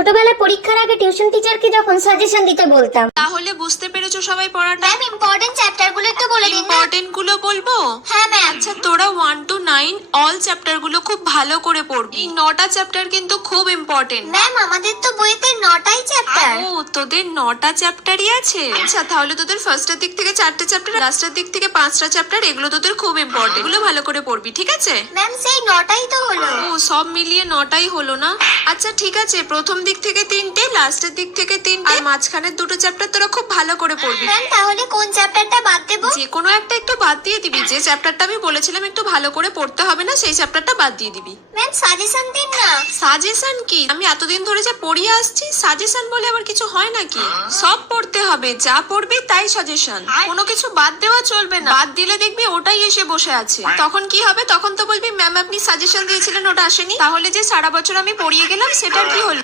ছোটবেলায় পরীক্ষার আগে টিউশন টিচারকে যখন সাজেশন দিতে বলতাম। তাহলে বুঝতে পেরেছো সবাই পড়াটা? ম্যাম ইম্পর্টেন্ট চ্যাপ্টার গুলো একটু বলে দিন না। ইম্পর্টেন্ট গুলো বলবো? হ্যাঁ ম্যাম। আচ্ছা, তোরা 1 to 9 অল চ্যাপ্টার গুলো খুব ভালো করে পড়বি। এই 9টা চ্যাপ্টার কিন্তু খুব ইম্পর্টেন্ট। ম্যাম আমাদের তো বইতে 9টাই চ্যাপ্টার। ও, তোদের 9টা চ্যাপ্টারই আছে? আচ্ছা, তাহলে তোদের ফার্স্টের দিক থেকে 4টে চ্যাপ্টার, লাস্টের দিক থেকে 5টা চ্যাপ্টার, এগুলো তোদের খুব ইম্পর্টেন্ট। এগুলো ভালো করে পড়বি, ঠিক আছে? ম্যাম সেই 9টাই তো হলো। ও, সব মিলিয়ে 9টাই হলো না? আচ্ছা ঠিক আছে, প্রথম দিক থেকে 3টে, লাস্টের দিক থেকে 3টে, আর মাঝখানের 2টো চ্যাপ্টার তোরা খুব ভালো করে পড়বি। ম্যাম তাহলে কোন চ্যাপ্টারটা বাদ দেবো? যে কোনো একটা একটু বাদ দিয়ে দিবি। যে চ্যাপ্টারটা আমি বলেছিলাম একটু ভালো করে পড়তে হবে না, সেই চ্যাপ্টারটা বাদ দিয়ে দিবি। ম্যাম সাজেশন দিন না। সাজেশন কি? আমি এতদিন ধরে যা পড়িয়ে আসছি, সাজেশন বলে আবার কিছু হয় নাকি? সব পড়তে হবে, যা পড়বি তাই সাজেশন। কোনো কিছু বাদ দেওয়া চলবে না। বাদ দিলে দেখবি ওটাই এসে বসে আছে। তখন কি হবে? তখন তো বলবি ম্যাম আপনি সাজেশন দিয়েছিলেন, ওটা আসেনি। তাহলে যে সারা বছর আমি পড়িয়ে গেলাম সেটার কি হলো?